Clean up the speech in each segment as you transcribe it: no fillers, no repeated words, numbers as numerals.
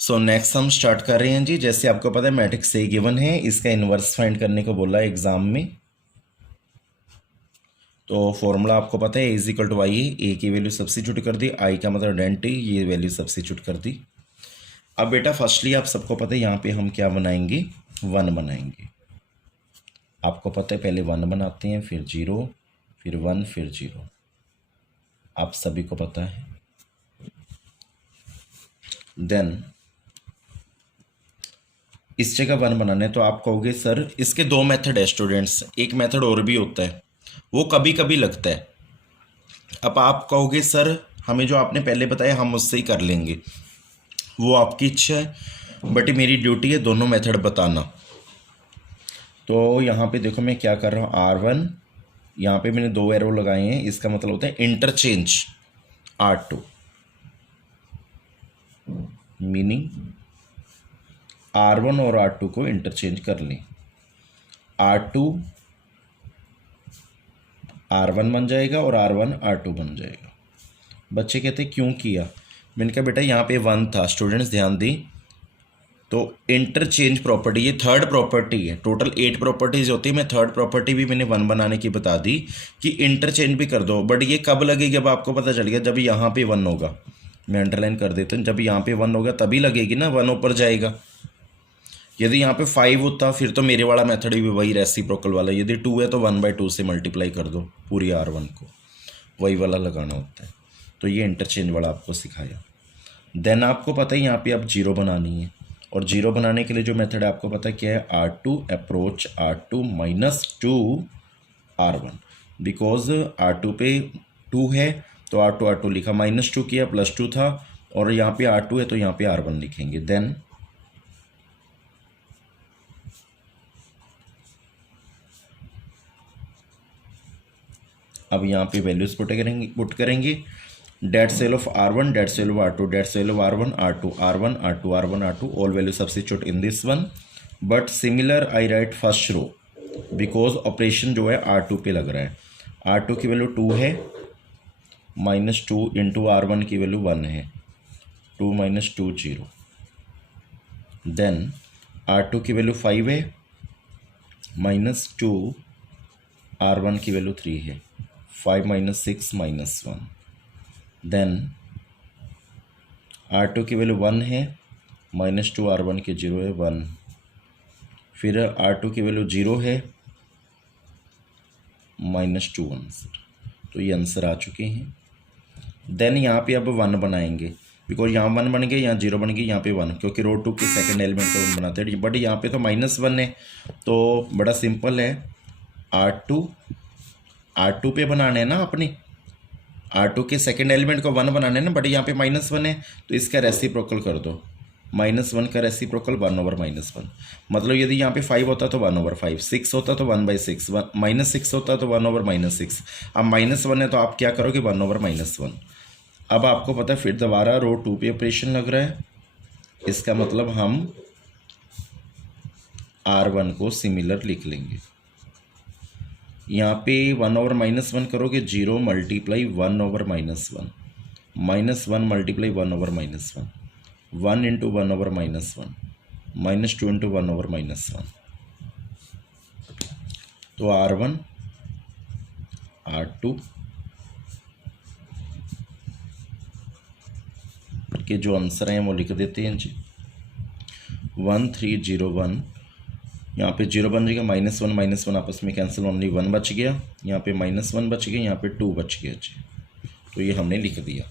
So next हम start कर रहे हैं जी। जैसे आपको पता है मैट्रिक्स ए गिवन है, इसका इन्वर्स फाइंड करने को बोला है एग्जाम में। तो फॉर्मूला आपको पता है इज इक्वल टू आई है, ए की वैल्यू सब्स्टिट्यूट कर दी, आई का मतलब आइडेंटिटी, ये वैल्यू सब्स्टिट्यूट कर दी। अब बेटा फर्स्टली आप सबको पता है यहाँ पे हम क्या बनाएंगे, वन बनाएंगे। आपको पता है पहले वन बनाते हैं, फिर जीरो, फिर वन, फिर जीरो, आप सभी को पता है। देन इस जगह वन बनाना है तो आप कहोगे सर इसके दो मेथड है स्टूडेंट्स, एक मेथड और भी होता है, वो कभी कभी लगता है। अब आप कहोगे सर हमें जो आपने पहले बताया हम उससे ही कर लेंगे, वो आपकी इच्छा है, बट मेरी ड्यूटी है दोनों मेथड बताना। तो यहाँ पे देखो मैं क्या कर रहा हूँ, R1 यहाँ पे मैंने दो एरो लगाए हैं, इसका मतलब होता है इंटरचेंज R2, मीनिंग R1 और R2 को इंटरचेंज कर लें। R2 R1 बन जाएगा और R1 R2 बन जाएगा। बच्चे कहते क्यों किया, मैंने कहा बेटा यहाँ पे वन था, स्टूडेंट्स ध्यान दी, तो इंटरचेंज प्रॉपर्टी ये थर्ड प्रॉपर्टी है, टोटल 8 प्रॉपर्टीज होती है, मैं थर्ड प्रॉपर्टी भी मैंने वन बनाने की बता दी कि इंटरचेंज भी कर दो। बट ये कब लगेगी, अब आपको पता चल गया जब यहाँ पे वन होगा, मैं अंडरलाइन कर देता हूँ, जब यहाँ पे वन होगा तभी लगेगी ना, वन ऊपर जाएगा। यदि यहाँ पे 5 होता फिर तो मेरे वाला मेथड भी वही रेसिप्रोकल वाला, यदि 2 है तो 1/2 से मल्टीप्लाई कर दो पूरी R1 को, वही वाला लगाना होता है। तो ये इंटरचेंज वाला आपको सिखाया। देन आपको पता है यहाँ पे अब जीरो बनानी है, और जीरो बनाने के लिए जो मेथड है आपको पता है क्या है, R2 approach R2 -2 R1, because R2 पे 2 है तो R2 लिखा, -2 किया, +2 था, और यहाँ पे R2 है तो यहाँ पे R1 लिखेंगे। देन अब यहाँ पे वैल्यूज पुट करेंगे date cell of R1, date cell of R2, date cell of R1 R2, R1 R2, R1 R2, all value substitute in this one. But similar I write first row, because operation जो है R2 पे लग रहा है। R2 की value 2 है, -2 into R1 की value 1 है, 2 - 2 0। देन R2 की वैल्यू 5 है, -2 R1 की वैल्यू 3 है, 5 - 6 -1। देन R2 की वैल्यू 1 है, -2 R1 की 0 है, 1। फिर R2 की वैल्यू 0 है, -2 आंसर, तो ये आंसर आ चुके हैं। देन यहाँ पे अब 1 बनाएंगे, बिकॉज यहाँ 1 बन गए, यहाँ 0 बन गई, यहाँ पे 1, क्योंकि रो 2 के सेकंड एलिमेंट को 1 बनाते हैं, बट यहाँ पे तो -1 है, तो बड़ा सिंपल है। R2 पे बनाने हैं ना अपने, R2 के सेकंड एलिमेंट को 1 बनाने हैं ना, बट यहाँ पे -1 है तो इसका रेसिप्रोकल कर दो, -1 का रेसिप्रोकल 1/-1, मतलब यदि यहाँ पे 5 होता तो 1/5, 6 होता तो 1/6, -6 होता तो 1/-6। अब -1 है तो आप क्या करोगे, 1/-1। अब आपको पता है फिर दोबारा रो 2 पे ऑपरेशन लग रहा है, इसका मतलब हम R1 को सिमिलर लिख लेंगे। यहाँ पे 1/-1 करोगे, 0 × 1/-1, -1 × 1/-1, 1 इंटू 1/-1, -2 इंटू 1/-1। तो R1 R2 के जो आंसर हैं वो लिख देते हैं जी, 1301। यहाँ पे 0 बन जाएगा, -1 आपस में कैंसिल, ओनली 1 बच गया, यहाँ पे -1 बच गया, यहाँ पे 2 बच गया जी, तो ये हमने लिख दिया।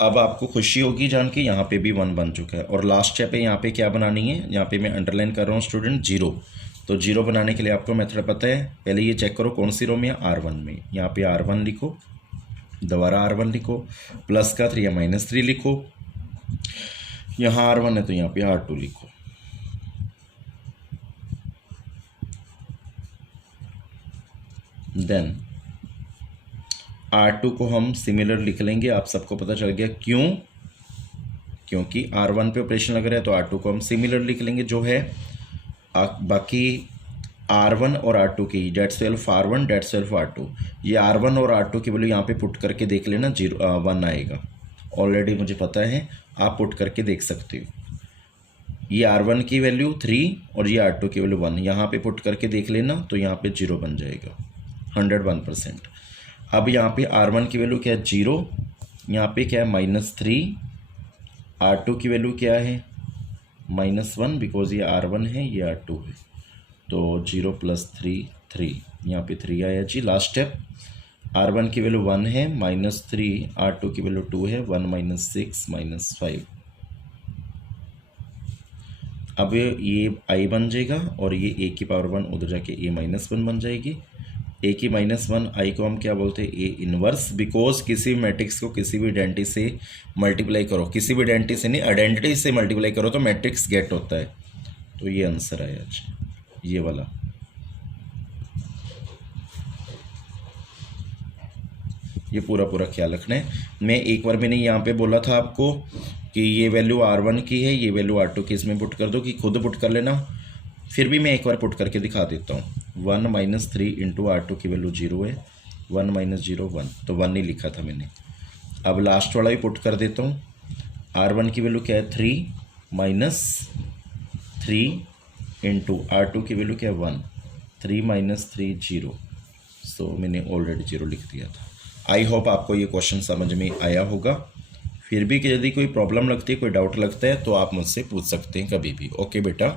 अब आपको खुशी होगी जान के यहाँ पे भी 1 बन चुका है। और लास्ट स्टेप है, यहाँ पे क्या बनानी है, यहाँ पे मैं अंडरलाइन कर रहा हूँ स्टूडेंट, 0। तो 0 बनाने के लिए आपको मेथड पता है, पहले ये चेक करो कौन सी रो में है, R1 में। यहाँ पे R1 लिखो, दोबारा R1 लिखो, प्लस का 3 या -3 लिखो, यहाँ R1 है तो यहाँ पे R2 लिखो। देन R2 को हम सिमिलर लिख लेंगे, आप सबको पता चल गया क्यों, क्योंकि R1 पे ऑपरेशन लग रहा है तो R2 को हम सिमिलर लिख लेंगे जो है। बाकी R1 और R2 की date self R1 date self R2, ये R1 और R2 की वैल्यू यहाँ पे पुट करके देख लेना, 1 आएगा, ऑलरेडी मुझे पता है, आप पुट करके देख सकते हो। ये R1 की वैल्यू 3 और ये R2 की वैल्यू 1, यहाँ पे पुट करके देख लेना तो यहाँ पे 0 बन जाएगा 101%। अब यहाँ पे R1 की वैल्यू क्या है 0, यहाँ पे क्या है -3, R2 की वैल्यू क्या है -1 बिकॉज ये R1 है ये R2 है, तो 0 + 3 3, यहाँ पे 3 आया जी। लास्ट स्टेप, R1 की वैल्यू 1 है -3, R2 की वैल्यू 2 है 1 - 6 - 5। अब ये i बन जाएगा और ये a की पावर 1 उधर जाके a - 1 बन जाएगी। a की -1 i को हम क्या बोलते हैं a इनवर्स, बिकॉज किसी भी मैट्रिक्स को किसी भी आइडेंटिटी से मल्टीप्लाई करो, किसी भी आइडेंटिटी से नहीं आइडेंटिटी से मल्टीप्लाई करो तो मैट्रिक्स गेट होता है। तो ये आंसर आया अच्छा ये वाला। ये पूरा ख्याल रखना है। मैं एक बार मैंने यहाँ पे बोला था आपको कि ये वैल्यू R1 की है, ये वैल्यू R2 की, इसमें पुट कर दो कि खुद पुट कर लेना, फिर भी मैं एक बार पुट करके दिखा देता हूँ। 1 - 3 इंटू R2 की वैल्यू 0 है, 1 - 0 1, तो 1 नहीं लिखा था मैंने। अब लास्ट वाला भी पुट कर देता हूँ। R1 की वैल्यू क्या है 3 - 3 इंटू R2 की वैल्यू क्या है 1, 3 - 3 0, सो मैंने ऑलरेडी 0 लिख दिया था। आई होप आपको ये क्वेश्चन समझ में आया होगा। फिर भी कि यदि कोई प्रॉब्लम लगती है, कोई डाउट लगता है तो आप मुझसे पूछ सकते हैं कभी भी। ओके बेटा।